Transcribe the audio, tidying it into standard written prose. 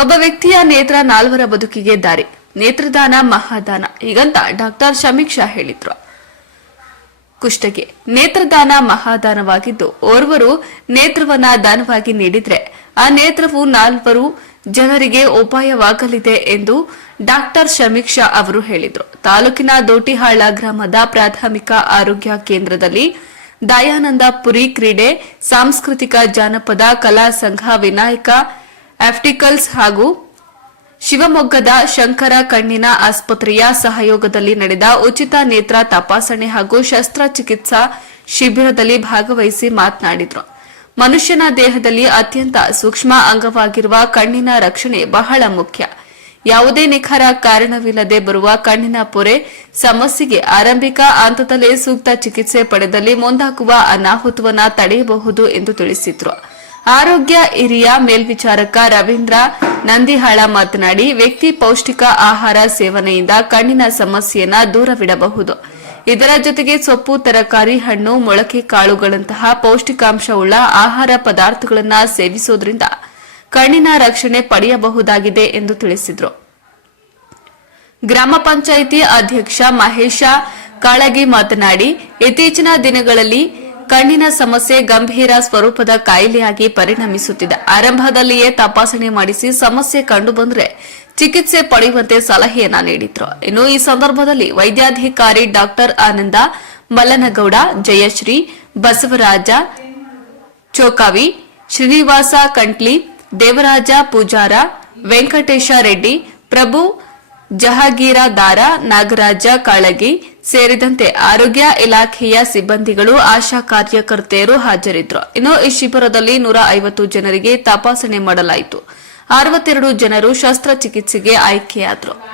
ಒಬ್ಬ ವ್ಯಕ್ತಿಯ ನೇತ್ರ ನಾಲ್ವರ ಬದುಕಿಗೆ ದಾರಿ, ನೇತ್ರದಾನ ಮಹಾದಾನ, ಹೀಗಂತ ಡಾಕ್ಟರ್ ಶಮೀಕ್ಷಾ ಹೇಳಿದ್ರು. ಕುಷ್ಟಗಿ ನೇತ್ರದಾನ ಮಹಾದಾನವಾಗಿದ್ದು, ಓರ್ವರು ನೇತ್ರವನ್ನ ದಾನವಾಗಿ ನೀಡಿದ್ರೆ ಆ ನೇತ್ರವು ನಾಲ್ವರು ಜನರಿಗೆ ಉಪಾಯವಾಗಲಿದೆ ಎಂದು ಡಾಕ್ಟರ್ ಶಮೀಕ್ಷಾ ಅವರು ಹೇಳಿದರು. ತಾಲೂಕಿನ ದೋಟಿಹಾಳ ಗ್ರಾಮದ ಪ್ರಾಥಮಿಕ ಆರೋಗ್ಯ ಕೇಂದ್ರದಲ್ಲಿ ದಯಾನಂದ ಪುರಿ ಕ್ರೀಡೆ, ಸಾಂಸ್ಕೃತಿಕ ಜಾನಪದ ಕಲಾ ಸಂಘ, ವಿನಾಯಕ ಆಪ್ಟಿಕಲ್ಸ್ ಹಾಗೂ ಶಿವಮೊಗ್ಗದ ಶಂಕರ ಕಣ್ಣಿನ ಆಸ್ಪತ್ರೆಯ ಸಹಯೋಗದಲ್ಲಿ ನಡೆದ ಉಚಿತ ನೇತ್ರ ತಪಾಸಣೆ ಹಾಗೂ ಶಸ್ತ್ರಚಿಕಿತ್ಸಾ ಶಿಬಿರದಲ್ಲಿ ಭಾಗವಹಿಸಿ ಮಾತನಾಡಿದರು. ಮನುಷ್ಯನ ದೇಹದಲ್ಲಿ ಅತ್ಯಂತ ಸೂಕ್ಷ್ಮ ಅಂಗವಾಗಿರುವ ಕಣ್ಣಿನ ರಕ್ಷಣೆ ಬಹಳ ಮುಖ್ಯ. ಯಾವುದೇ ನಿಖರ ಕಾರಣವಿಲ್ಲದೆ ಬರುವ ಕಣ್ಣಿನ ಪೊರೆ ಸಮಸ್ಯೆಗೆ ಆರಂಭಿಕ ಹಂತದಲ್ಲೇ ಸೂಕ್ತ ಚಿಕಿತ್ಸೆ ಪಡೆದಲ್ಲಿ ಮುಂದಾಗುವ ಅನಾಹುತವನ್ನು ತಡೆಯಬಹುದು ಎಂದು ತಿಳಿಸಿದರು. ಆರೋಗ್ಯ ಹಿರಿಯ ಮೇಲ್ವಿಚಾರಕ ರವೀಂದ್ರ ನಂದಿಹಾಳ ಮಾತನಾಡಿ, ವ್ಯಕ್ತಿ ಪೌಷ್ಟಿಕ ಆಹಾರ ಸೇವನೆಯಿಂದ ಕಣ್ಣಿನ ಸಮಸ್ಯೆಯನ್ನು ದೂರವಿಡಬಹುದು. ಇದರ ಜೊತೆಗೆ ಸೊಪ್ಪು, ತರಕಾರಿ, ಹಣ್ಣು, ಮೊಳಕೆ ಕಾಳುಗಳಂತಹ ಪೌಷ್ಟಿಕಾಂಶವುಳ್ಳ ಆಹಾರ ಪದಾರ್ಥಗಳನ್ನು ಸೇವಿಸುವುದರಿಂದ ಕಣ್ಣಿನ ರಕ್ಷಣೆ ಪಡೆಯಬಹುದಾಗಿದೆ ಎಂದು ತಿಳಿಸಿದರು. ಗ್ರಾಮ ಪಂಚಾಯಿತಿ ಅಧ್ಯಕ್ಷ ಮಹೇಶ ಕಾಳಗಿ ಮಾತನಾಡಿ, ಇತ್ತೀಚಿನ ದಿನಗಳಲ್ಲಿ ಕಣ್ಣಿನ ಸಮಸ್ಯೆ ಗಂಭೀರ ಸ್ವರೂಪದ ಕಾಯಿಲೆಯಾಗಿ ಪರಿಣಮಿಸುತ್ತಿದೆ. ಆರಂಭದಲ್ಲಿಯೇ ತಪಾಸಣೆ ಮಾಡಿಸಿ ಸಮಸ್ಯೆ ಕಂಡುಬಂದರೆ ಚಿಕಿತ್ಸೆ ಪಡೆಯುವಂತೆ ಸಲಹೆಯನ್ನ ನೀಡಿದ್ರು. ಇನ್ನು ಈ ಸಂದರ್ಭದಲ್ಲಿ ವೈದ್ಯಾಧಿಕಾರಿ ಡಾಕ್ಟರ್ ಆನಂದ, ಮಲ್ಲನಗೌಡ, ಜಯಶ್ರೀ, ಬಸವರಾಜ ಚೋಕಾವಿ, ಶ್ರೀನಿವಾಸ ಕಂಟ್ಲಿ, ದೇವರಾಜ ಪೂಜಾರ, ವೆಂಕಟೇಶ ರೆಡ್ಡಿ, ಪ್ರಭು ಜಹಾಗೀರದಾರ, ನಾಗರಾಜ ಕಾಳಗಿ ಸೇರಿದಂತೆ ಆರೋಗ್ಯ ಇಲಾಖೆಯ ಸಿಬ್ಬಂದಿಗಳು, ಆಶಾ ಕಾರ್ಯಕರ್ತೆಯರು ಹಾಜರಿದ್ದರು. ಇನ್ನು ಈ ಶಿಬಿರದಲ್ಲಿ 150 ಜನರಿಗೆ ತಪಾಸಣೆ ಮಾಡಲಾಯಿತು. 62 ಜನರು ಶಸ್ತ್ರಚಿಕಿತ್ಸೆಗೆ ಆಯ್ಕೆಯಾದರು.